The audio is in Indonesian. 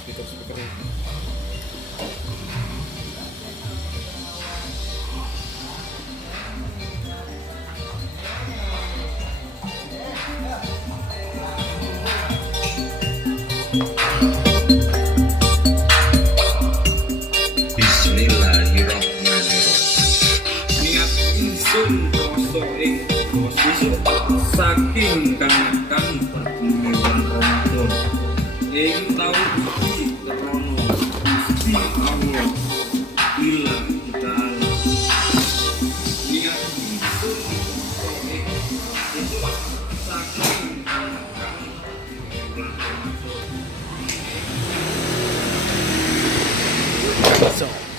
speaker Bismillahirrahmanirrahim. Niat ingsun rasa ing posisi saking kangekan perguruan Ramadan ing taun iki krono Gusti Allah ila kita niat ingsun rasa ing saking kangekan perguruan Ramadan. so